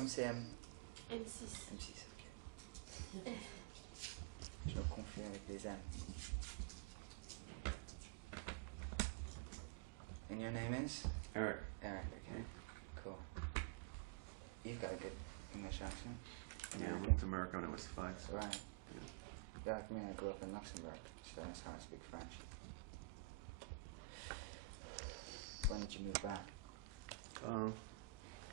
L'album c'est M6. M6, ok. Je me confonds avec les M. And your name is? Eric. Eric, okay. Cool. You've got a good English accent. Yeah, I went to America when I was 5. So. Right. Yeah, like me, I grew up in Luxembourg, so that's how I speak French. When did you move back?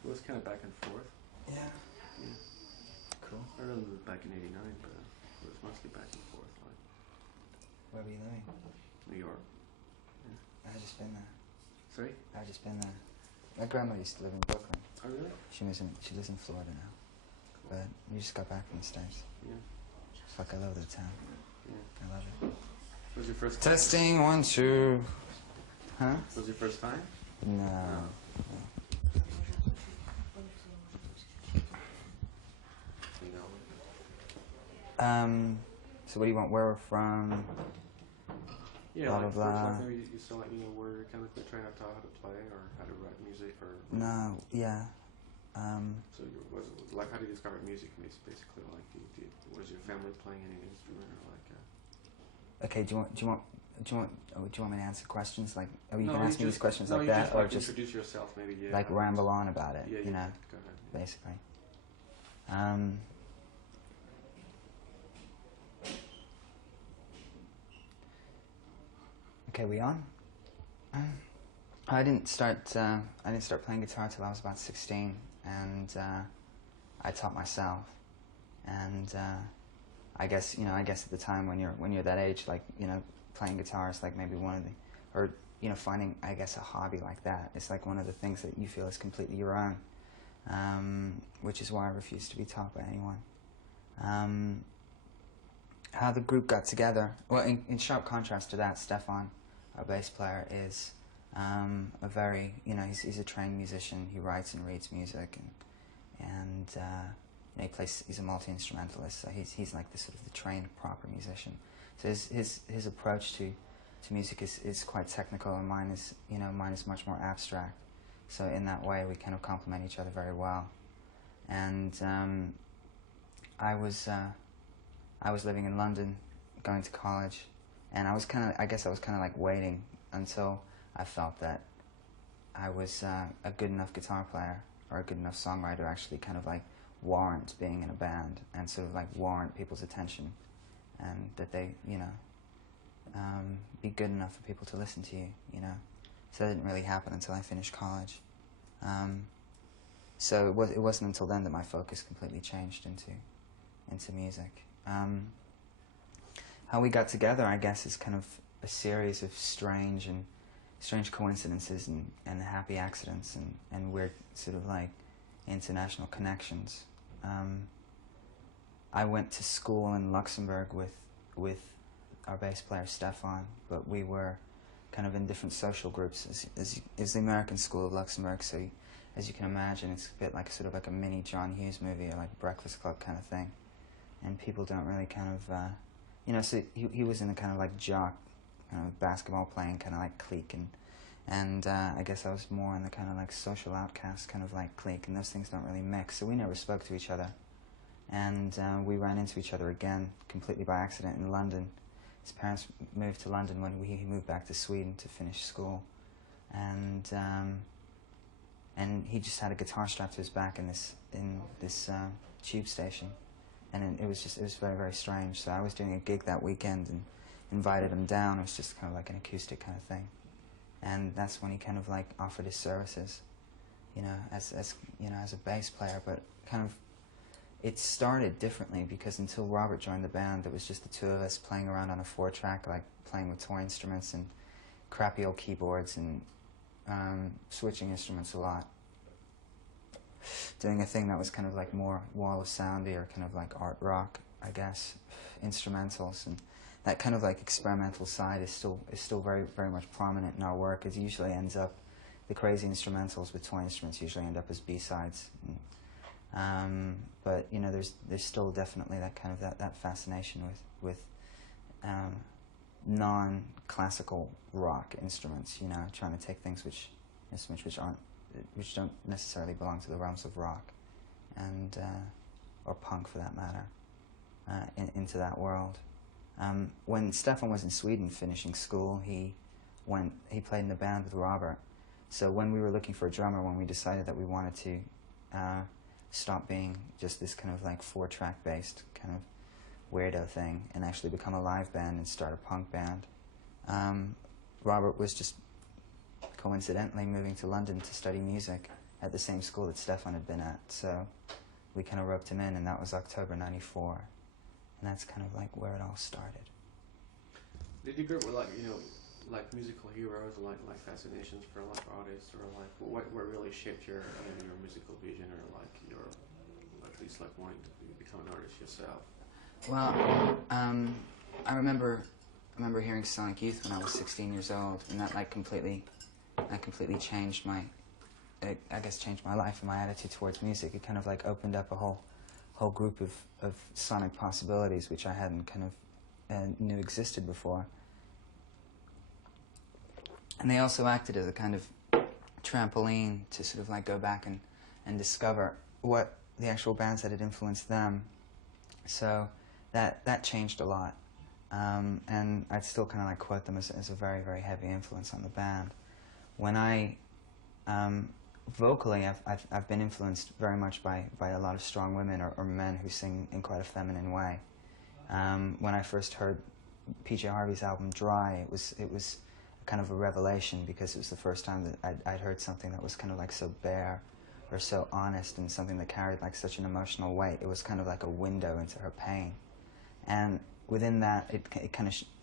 It was kind of back and forth. Yeah. Yeah. Cool. I really moved back in '89, but it was mostly back and forth. Like Where were you living? New York. Yeah. I've just been there. Sorry? I've just been there. My grandma used to live in Brooklyn. Oh, really? She lives in Florida now. Cool. But we just got back from the States. Yeah. It's like I love the town. Yeah. I love it. What was your first Testing, 1, 2. Huh? Was your first time? No. You know. So what do you want? Where we're from? Yeah, blah, like blah, first, blah. like maybe you saw, like, you know, where you're kind of trying out how to play or how to write music or. No, yeah. So like, how do you discover music? Basically, like, was your family playing any instrument or like? Okay, do you want me to answer questions like? Are you No, gonna ask me these questions like that, or just introduce yourself, maybe? Yeah. like ramble on about it? Yeah, you know, go ahead. Yeah. basically. Okay, we on? I didn't start playing guitar till I was about 16, and I taught myself. And I guess at the time when you're that age, like, you know, playing guitar is like maybe one of the, or, you know, finding, I guess, a hobby like that. It's like one of the things that you feel is completely your own, which is why I refuse to be taught by anyone. How the group got together, well, in sharp contrast to that, Stefan, our bass player, is a very, you know, he's a trained musician. He writes and reads music, and you know, he's a multi-instrumentalist, so he's like the sort of the trained proper musician. So his approach to music is quite technical, and mine is much more abstract. So in that way, we kind of complement each other very well. And I was living in London, going to college, and I guess I was kind of like waiting until I felt that I was a good enough guitar player or a good enough songwriter to actually kind of like warrant being in a band and sort of like warrant people's attention, and that they, you know, be good enough for people to listen to you, you know. So that didn't really happen until I finished college. So it wasn't until then that my focus completely changed into music. How we got together, I guess, is kind of a series of strange coincidences and happy accidents and weird sort of like international connections. I went to school in Luxembourg with our bass player Stefan, but we were kind of in different social groups. As the American School of Luxembourg, so as you can imagine, it's a bit like sort of like a mini John Hughes movie or like Breakfast Club kind of thing, and people don't really kind of you know. So he was in a kind of like jock, basketball playing kind of like clique, and I guess I was more in the kind of like social outcast kind of like clique, and those things don't really mix. So we never spoke to each other, and we ran into each other again completely by accident in London. His parents moved to London when he moved back to Sweden to finish school, and he just had a guitar strapped to his back in this tube station, and it was very, very strange. So I was doing a gig that weekend and invited him down. It was just kind of like an acoustic kind of thing, and that's when he kind of like offered his services, you know, as you know, as a bass player. But kind of it started differently because until Robert joined the band, it was just the two of us playing around on a 4-track, like playing with toy instruments and crappy old keyboards and switching instruments a lot, doing a thing that was kind of like more wall of soundy or kind of like art rock, I guess, instrumentals, and that kind of like experimental side is still very, very much prominent in our work. It usually ends up, the crazy instrumentals with toy instruments usually end up as B-sides. But you know, there's still definitely that kind of that fascination with non-classical rock instruments. You know, trying to take things which don't necessarily belong to the realms of rock, and or punk for that matter, into that world. When Stefan was in Sweden finishing school, he played in a band with Robert. So when we were looking for a drummer, when we decided that we wanted to stop being just this kind of like 4-track based kind of weirdo thing and actually become a live band and start a punk band, Robert was just coincidentally moving to London to study music at the same school that Stefan had been at. So we kind of roped him in, and that was October '94. And that's kind of like where it all started. Did you grow up with like musical heroes, like fascinations for like artists, or like what really shaped your musical vision, or like your at least like wanting to become an artist yourself? Well, I remember hearing Sonic Youth when I was 16 years old, and that completely changed changed my life and my attitude towards music. It kind of like opened up a whole group of sonic possibilities which I hadn't kind of knew existed before. And they also acted as a kind of trampoline to sort of like go back and discover what the actual bands that had influenced them. So that changed a lot. And I'd still kind of like quote them as a very, very heavy influence on the band. When I vocally, I've been influenced very much by a lot of strong women or men who sing in quite a feminine way. When I first heard PJ Harvey's album Dry, it was kind of a revelation, because it was the first time that I'd heard something that was kind of like so bare or so honest, and something that carried like such an emotional weight. It was kind of like a window into her pain. And within that,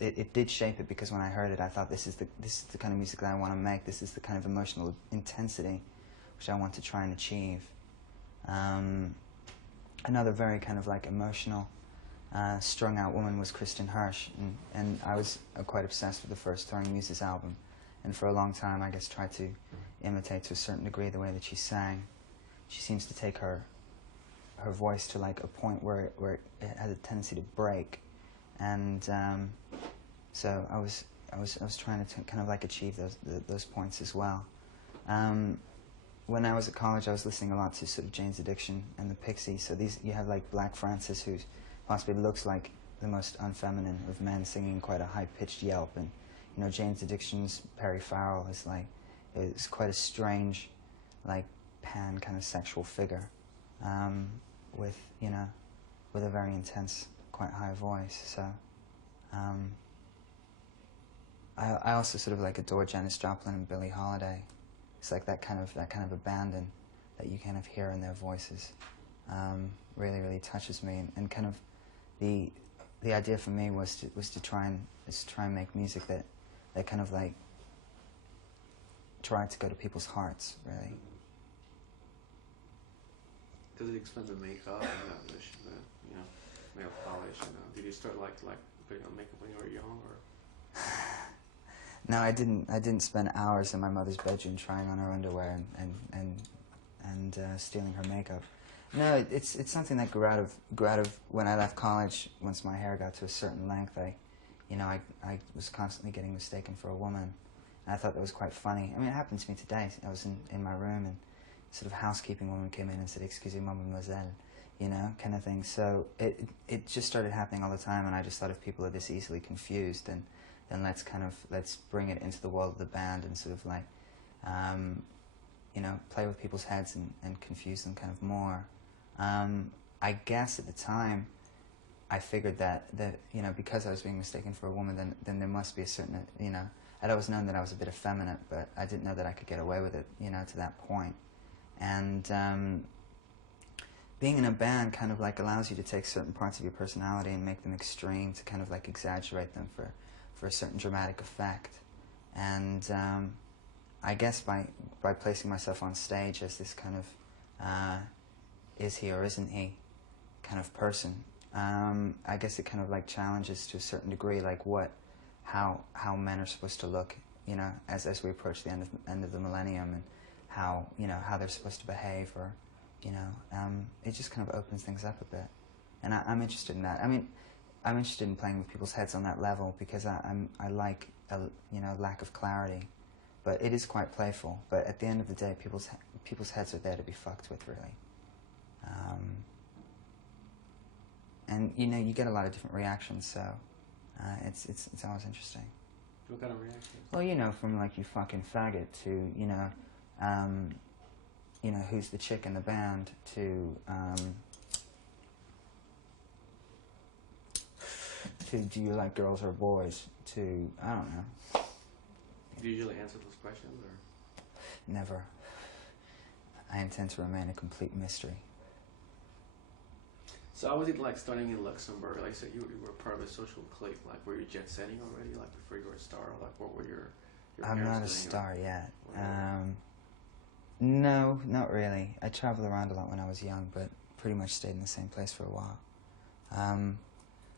it did shape it, because when I heard it, I thought, this is the kind of music that I want to make. This is the kind of emotional intensity which I want to try and achieve. Another very kind of like emotional, strung out woman was Kristen Hirsch, and I was quite obsessed with the first Throwing Muses album, and for a long time I guess tried to imitate to a certain degree the way that she sang. She seems to take her voice to like a point where it has a tendency to break, and so I was trying to kind of like achieve those points as well. When I was at college, I was listening a lot to sort of Jane's Addiction and the Pixies. So you have like Black Francis, who possibly looks like the most unfeminine of men, singing quite a high-pitched yelp, and Jane's Addiction's Perry Farrell is quite a strange, like pan kind of sexual figure, with a very intense, quite high voice. So I also sort of like adore Janis Joplin and Billie Holiday. It's like that kind of abandon that you kind of hear in their voices really, really touches me, and kind of the idea for me was to try and make music that kind of like tried to go to people's hearts, really. Does it explain the makeup and the nail polish? Did you start like putting on makeup when you were young, or? No, I didn't spend hours in my mother's bedroom trying on her underwear and stealing her makeup. No, it's something that grew out of when I left college. Once my hair got to a certain length, I was constantly getting mistaken for a woman. And I thought that was quite funny. I mean, it happened to me today. I was in my room, and sort of housekeeping woman came in and said, "Excusez-moi, mademoiselle," kind of thing. So it just started happening all the time, and I just thought, if people are this easily confused, then let's bring it into the world of the band and sort of like play with people's heads and confuse them kind of more. I guess at the time I figured that because I was being mistaken for a woman, then there must be a certain I'd always known that I was a bit effeminate, but I didn't know that I could get away with it to that point. And being in a band kind of like allows you to take certain parts of your personality and make them extreme, to kind of like exaggerate them for a certain dramatic effect. And I guess by placing myself on stage as this kind of is he or isn't he kind of person, I guess it kind of like challenges to a certain degree like how men are supposed to look, as we approach the end of the millennium, and how they're supposed to behave, or it just kind of opens things up a bit, and I'm interested in that. I mean, I'm interested in playing with people's heads on that level, because I like a lack of clarity, but it is quite playful. But at the end of the day, people's heads are there to be fucked with, really. And you know, you get a lot of different reactions, so it's always interesting. What kind of reaction? Well, you know, from like you fucking faggot to you know, who's the chick in the band to do you like girls or boys to I don't know. Do you usually answer those questions or? Never. I intend to remain a complete mystery. So how was it like starting in Luxembourg? Like, so you were part of a social clique. Like, were you jet setting already? Like before you were a star? Like, what were your I'm parents not a doing, star yet. or- No, not really. I traveled around a lot when I was young, but pretty much stayed in the same place for a while.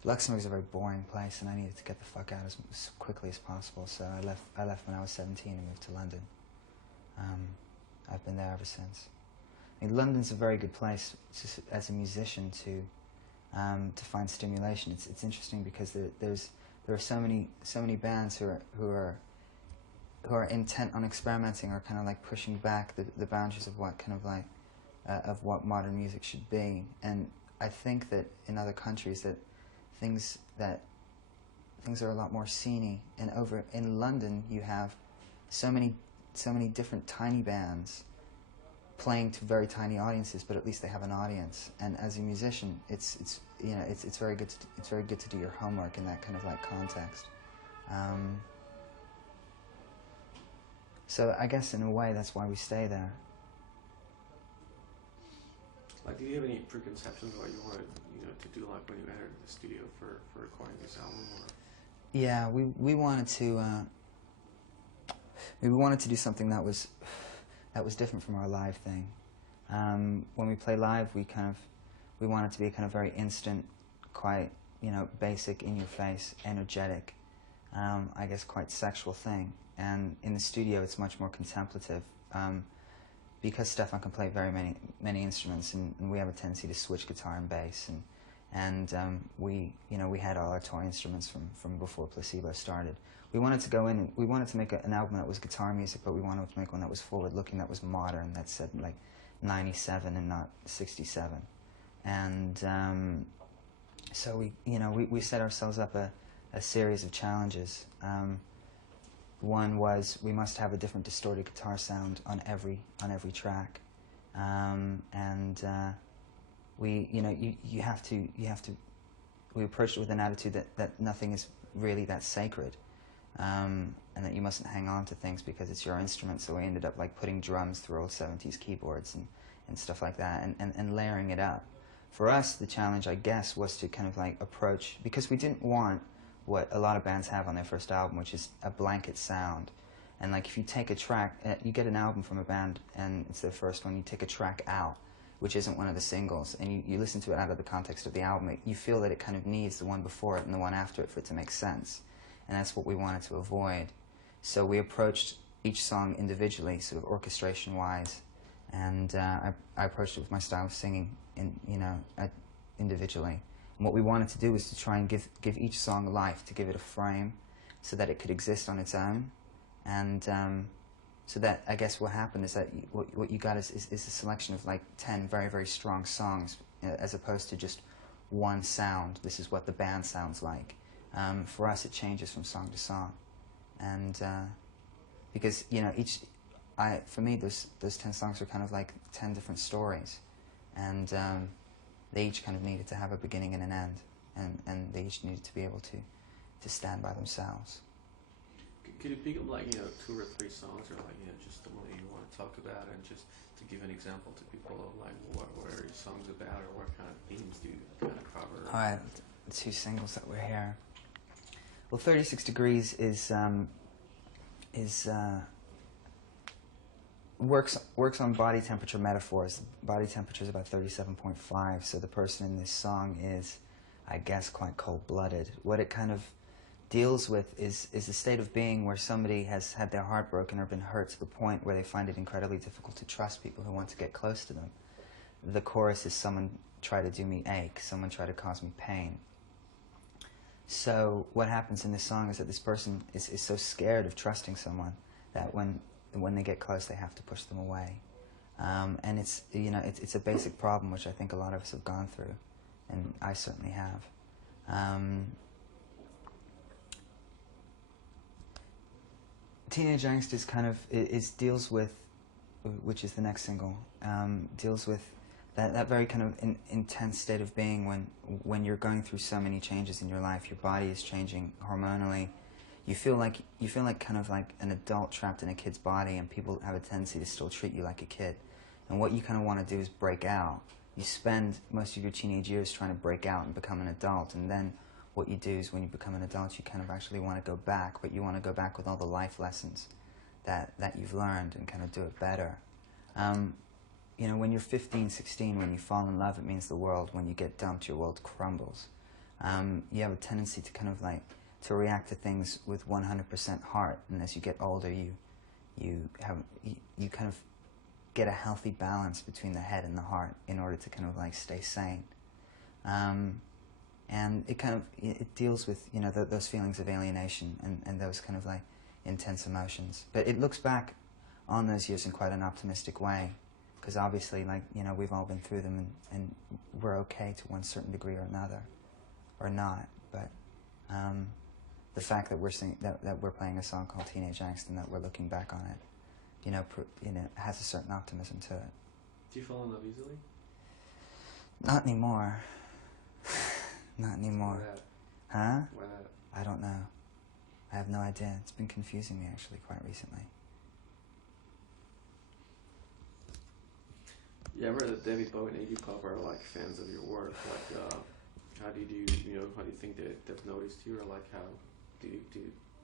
Luxembourg is a very boring place, and I needed to get the fuck out as quickly as possible. So I left when I was 17 and moved to London. I've been there ever since. I mean, London's a very good place just as a musician to find stimulation. It's interesting because there are so many bands who are intent on experimenting or kind of like pushing back the boundaries of what kind of like of what modern music should be. And I think that in other countries that things are a lot more sceney. And over in London, you have so many different tiny bands playing to very tiny audiences, but at least they have an audience. And as a musician, it's very good to do your homework in that kind of like context. So I guess in a way that's why we stay there. Like, did you have any preconceptions of what you wanted, to do, like when you entered the studio for recording this album? Or? Yeah, we wanted to do something that was different from our live thing. When we play live, we wanted to be a kind of very instant, quite basic, in your face, energetic, I guess quite sexual thing. And in the studio, it's much more contemplative. Because Stefan can play very many instruments, and we have a tendency to switch guitar and bass, and we had all our toy instruments from before Placebo started. We wanted to go in and we wanted to make an album that was guitar music, but we wanted to make one that was forward-looking, that was modern, that said like 97 and not 67. And so we set ourselves up a series of challenges. One was we must have a different distorted guitar sound on every track, we approached it with an attitude that nothing is really that sacred, and that you mustn't hang on to things because it's your instrument. So we ended up like putting drums through old 70s keyboards and stuff like that, and layering it up. For us, the challenge, I guess, was to kind of like approach, because we didn't want what a lot of bands have on their first album, which is a blanket sound. And like if you take a track, you get an album from a band and it's their first one, you take a track out, which isn't one of the singles, and you listen to it out of the context of the album, you feel that it kind of needs the one before it and the one after it for it to make sense. And that's what we wanted to avoid. So we approached each song individually, sort of orchestration-wise, and I approached it with my style of singing individually. And what we wanted to do was to try and give each song life, to give it a frame, so that it could exist on its own. And so that, I guess what happened is that what you got is a selection of like 10 very, very strong songs, as opposed to just one sound. This is what the band sounds like. For us, it changes from song to song. And because, for me, those 10 songs are kind of like 10 different stories. And they each kind of needed to have a beginning and an end, and they each needed to be able to stand by themselves. Could you pick up like 2 or 3 songs, or like just the one that you want to talk about, and just to give an example to people of like what are your songs about, or what kind of themes do you kind of cover? All right, the 2 singles that were here. Well, 36 Degrees works on body temperature metaphors. Body temperature is about 37.5, so the person in this song is, I guess, quite cold-blooded. What it kind of deals with is a state of being where somebody has had their heart broken or been hurt to the point where they find it incredibly difficult to trust people who want to get close to them. The chorus is, someone try to do me ache, someone try to cause me pain. So what happens in this song is that this person is so scared of trusting someone that when they get close, they have to push them away. And it's, you know, it's a basic problem which I think a lot of us have gone through, and I certainly have. Teenage Angst is kind of, deals with, which is the next single, deals with that very kind of intense state of being when you're going through so many changes in your life. Your body is changing hormonally. You feel like kind of like an adult trapped in a kid's body, and people have a tendency to still treat you like a kid. And what you kind of want to do is break out. You spend most of your teenage years trying to break out and become an adult, and then what you do is when you become an adult, you kind of actually want to go back, but you want to go back with all the life lessons that you've learned and kind of do it better. You know, when you're 15, 16, when you fall in love, it means the world. When you get dumped, your world crumbles. You have a tendency to kind of like, to react to things with 100% heart, and as you get older, you kind of get a healthy balance between the head and the heart in order to kind of like stay sane. And it kind of, it deals with, you know, those feelings of alienation and those kind of like intense emotions. But it looks back on those years in quite an optimistic way, because obviously, like, you know, we've all been through them, and we're okay to one certain degree or another, or not. But the fact that we're playing a song called Teenage Angst and that we're looking back on it, you know, has a certain optimism to it. Do you fall in love easily? Not anymore. Not anymore. Why that? Huh? Why that? I don't know. I have no idea. It's been confusing me actually quite recently. Yeah, I read that David Bowie and Iggy Pop are like fans of your work. Like, how do you think they've noticed you, or like how do you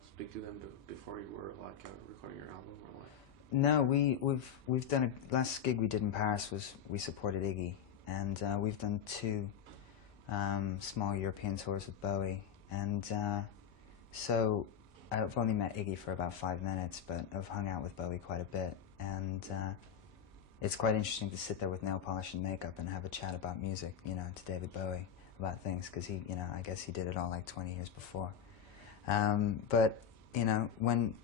speak to them before you were like recording your album, or like? No, we've done a last gig we did in Paris was we supported Iggy, and we've done 2 small European tours with Bowie, and so I've only met Iggy for about 5 minutes, but I've hung out with Bowie quite a bit, and it's quite interesting to sit there with nail polish and makeup and have a chat about music, you know, to David Bowie about things, because he, you know, I guess he did it all like 20 years before. But you know, when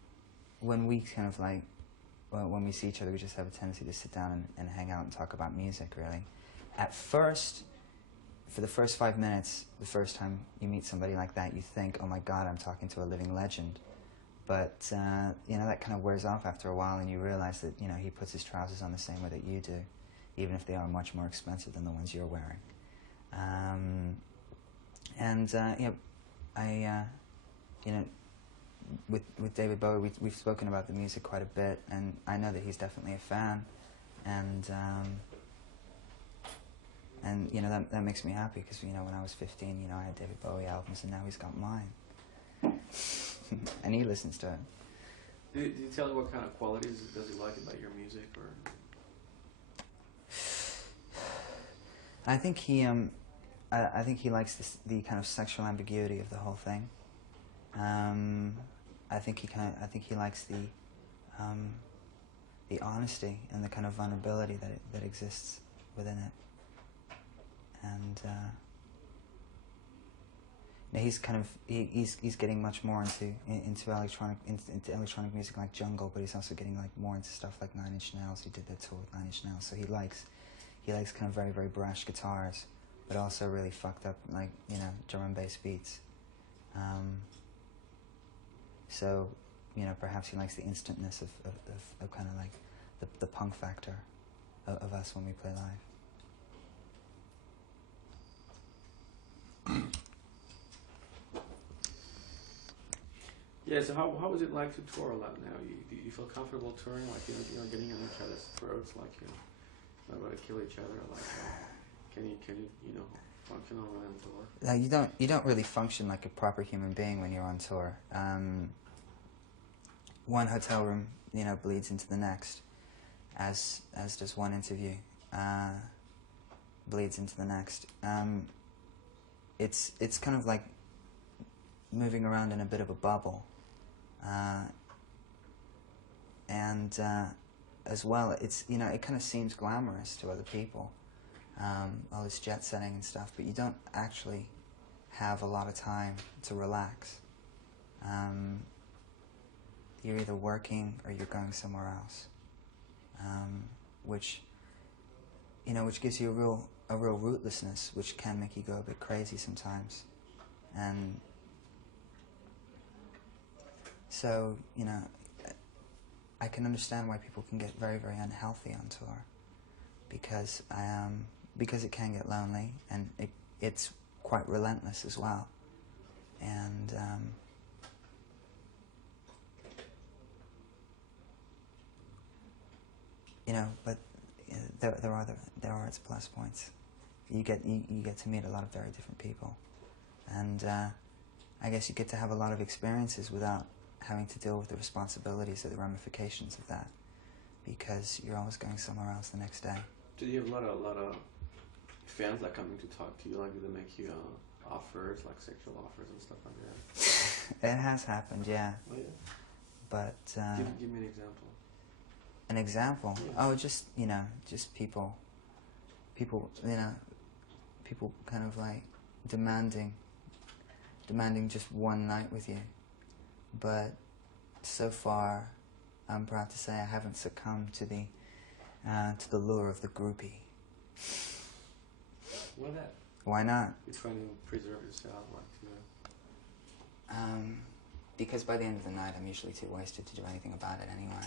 we kind of like, when we see each other, we just have a tendency to sit down and hang out and talk about music, really. At first, for the first 5 minutes, the first time you meet somebody like that, you think, oh my God, I'm talking to a living legend. But, you know, that kind of wears off after a while, and you realize that, you know, he puts his trousers on the same way that you do, even if they are much more expensive than the ones you're wearing. You know, you know, with David Bowie, we've spoken about the music quite a bit, and I know that he's definitely a fan, and you know, that makes me happy, because, you know, when I was 15, you know, I had David Bowie albums, and now he's got mine. And he listens to it. Did you tell him what kind of qualities does he like about your music, or? I think he likes the kind of sexual ambiguity of the whole thing. I think he likes the honesty and the kind of vulnerability that exists within it. And he's kind of he's getting much more into electronic music like jungle, but he's also getting like more into stuff like 9 Inch Nails. He did that tour with 9 Inch Nails, so he likes kind of very, very brash guitars, but also really fucked up, like, you know, drum and bass beats. So, you know, perhaps he likes the instantness of kind of like the punk factor of us when we play live. Yeah, so how was it like to tour a lot now? Do you feel comfortable touring, like, you know, getting on each other's throats, like, you know, not about to kill each other, like, can you you know, function on tour? You don't really function like a proper human being when you're on tour. One hotel room, you know, bleeds into the next, as does one interview bleeds into the next. It's kind of like moving around in a bit of a bubble, and as well, it's, you know, it kind of seems glamorous to other people, all this jet setting and stuff, but you don't actually have a lot of time to relax. You're either working or you're going somewhere else. which which gives you a real rootlessness, which can make you go a bit crazy sometimes. And so, I can understand why people can get very, very unhealthy on tour, because it can get lonely, and it's quite relentless as well. And but there are its plus points. You get to meet a lot of very different people, and I guess you get to have a lot of experiences without having to deal with the responsibilities or the ramifications of that, because you're always going somewhere else the next day. Do you have a lot of fans like coming to talk to you, like do they make you offers, like sexual offers and stuff like that? It has happened, yeah. Oh yeah. But give me an example. An example? Yeah. Oh, just just people, people kind of like demanding just one night with you. But so far, I'm proud to say I haven't succumbed to the lure of the groupie. Why that? Why not? You're trying to preserve yourself, like, Because by the end of the night, I'm usually too wasted to do anything about it anyway.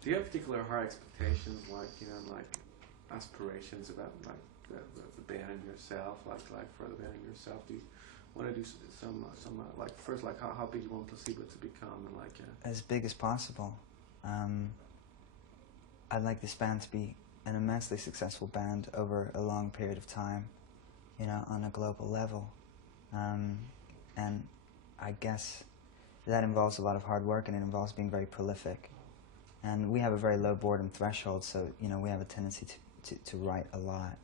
Do you have particular high expectations, like, like aspirations about like the band and yourself, like for the band and yourself? Do you want to do some like first, like how big you want Placebo to become, and like as big as possible. I'd like this band to be an immensely successful band over a long period of time, on a global level, and I guess that involves a lot of hard work, and it involves being very prolific. And we have a very low boredom threshold, so we have a tendency to write a lot,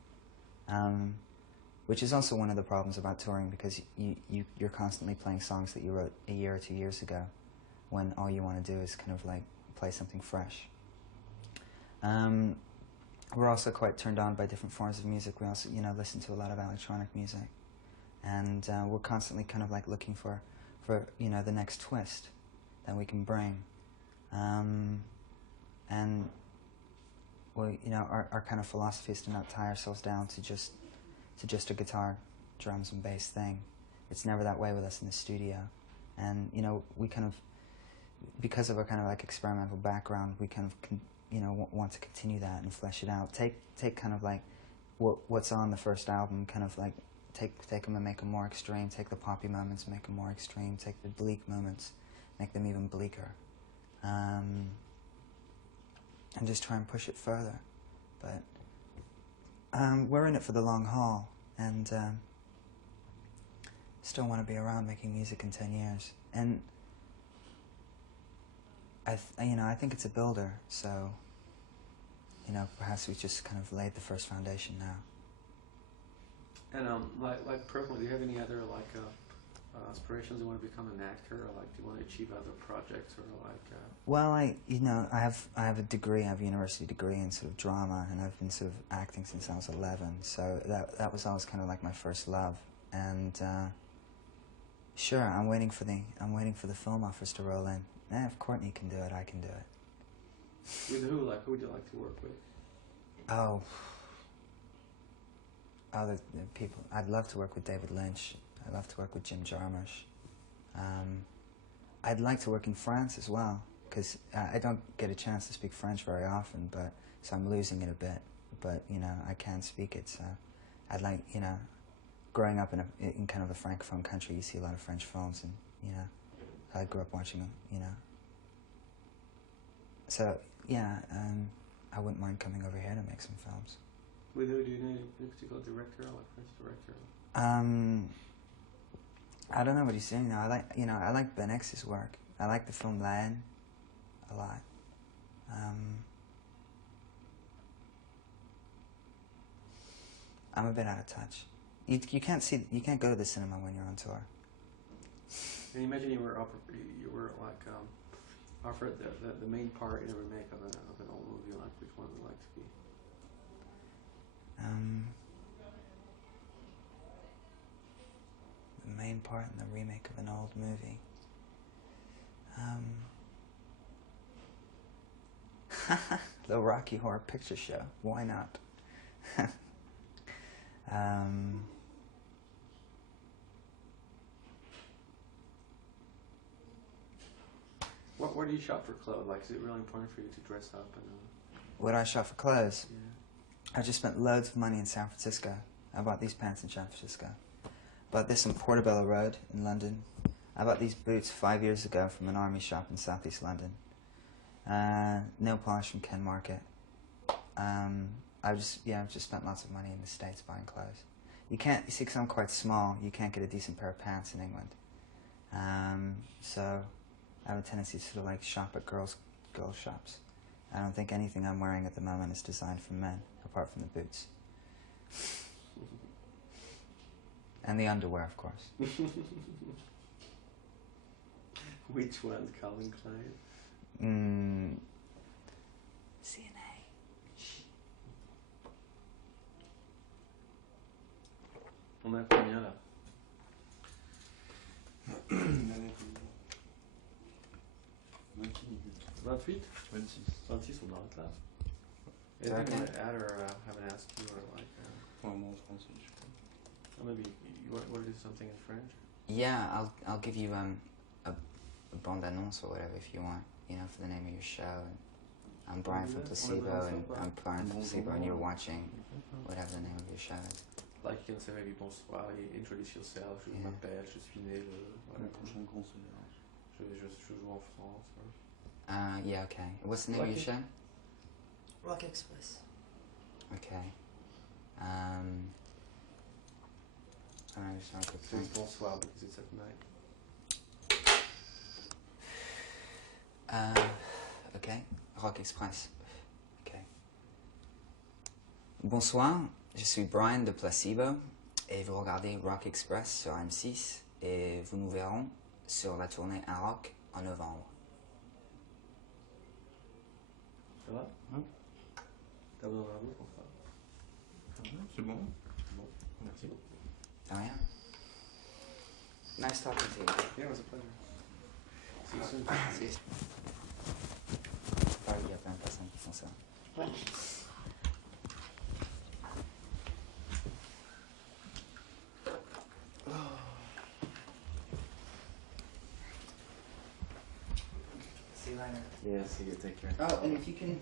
which is also one of the problems about touring, because you're constantly playing songs that you wrote a year or 2 years ago, when all you want to do is kind of like play something fresh. We're also quite turned on by different forms of music. We also listen to a lot of electronic music, and we're constantly kind of like looking for the next twist that we can bring. And well, our kind of philosophy is to not tie ourselves down to just a guitar, drums, and bass thing. It's never that way with us in the studio, and we kind of, because of our kind of like experimental background, we kind of want to continue that and flesh it out. Take kind of like what's on the first album, kind of like take them and make them more extreme. Take the poppy moments, make them more extreme. Take the bleak moments, make them even bleaker. And just try and push it further. But we're in it for the long haul, and still want to be around making music in 10 years. And I think it's a builder, so perhaps we just kind of laid the first foundation now. And like personally, do you have any other like aspirations? Do you want to become an actor, or like do you want to achieve other projects, or like? Well, I have a degree, I have a university degree in sort of drama, and I've been sort of acting since I was 11. So that was always kind of like my first love. And sure, I'm waiting for the film offers to roll in. If Courtney can do it, I can do it. With who? Like, who would you like to work with? Oh, the people. I'd love to work with David Lynch. I'd love to work with Jim Jarmusch. I'd like to work in France as well, because I don't get a chance to speak French very often, so I'm losing it a bit. But I can speak it, so I'd like, growing up in kind of a francophone country, you see a lot of French films, and I grew up watching them, So yeah, I wouldn't mind coming over here to make some films. With who? Do you know a particular director, like French director? I don't know what he's saying now. I like Ben X's work. I like the film La Haine a lot. I'm a bit out of touch. You can't go to the cinema when you're on tour. Can you imagine you were like offered the main part in a remake of an old movie? Like, which one would you like to be? The main part in the remake of an old movie. The Rocky Horror Picture Show. Why not? Where do you shop for clothes? Like, is it really important for you to dress up? And Where do I shop for clothes? yeah. I just spent loads of money in San Francisco. I bought these pants in San Francisco. Bought this on Portobello Road in London. I bought these boots 5 years ago from an army shop in southeast London. Nail polish from Ken Market. I've just spent lots of money in the States buying clothes. You can't, you see, because I'm quite small, you can't get a decent pair of pants in England. So I have a tendency to sort of like shop at girls' shops. I don't think anything I'm wearing at the moment is designed for men, apart from the boots. And the underwear, of course. Which one's Calvin Klein? CNA. On a combien là? 28? 26 on the class. Anything you want to add or haven't asked you or like? Maybe you want to do something in French? Yeah, I'll give you a bande annonce or whatever if you want. You know, for the name of your show. And I'm Brian from Placebo, and I'm Brian from Placebo, and you're watching whatever the name of your show is. Like you can say maybe bonsoir, introduce yourself. Je m'appelle, je suis né le. Je joue en France. Yeah, okay. What's the name of your show? Rock Express. Okay. I'm just trying to So it's bonsoir because it's at night. Okay. Rock Express. Okay. Bonsoir, je suis Brian de Placebo et vous regardez Rock Express sur M6 et vous nous verrons sur la tournée Un Rock en novembre. Ça va? T'as besoin d'un autre enfin? C'est bon. Bon, merci. Oh yeah? Nice talking to you. Yeah, it was a pleasure. See you soon. See you. Il y a plein de personnes qui font ça. Ouais. See you later. Yeah, see you. Take care. Oh, and if you can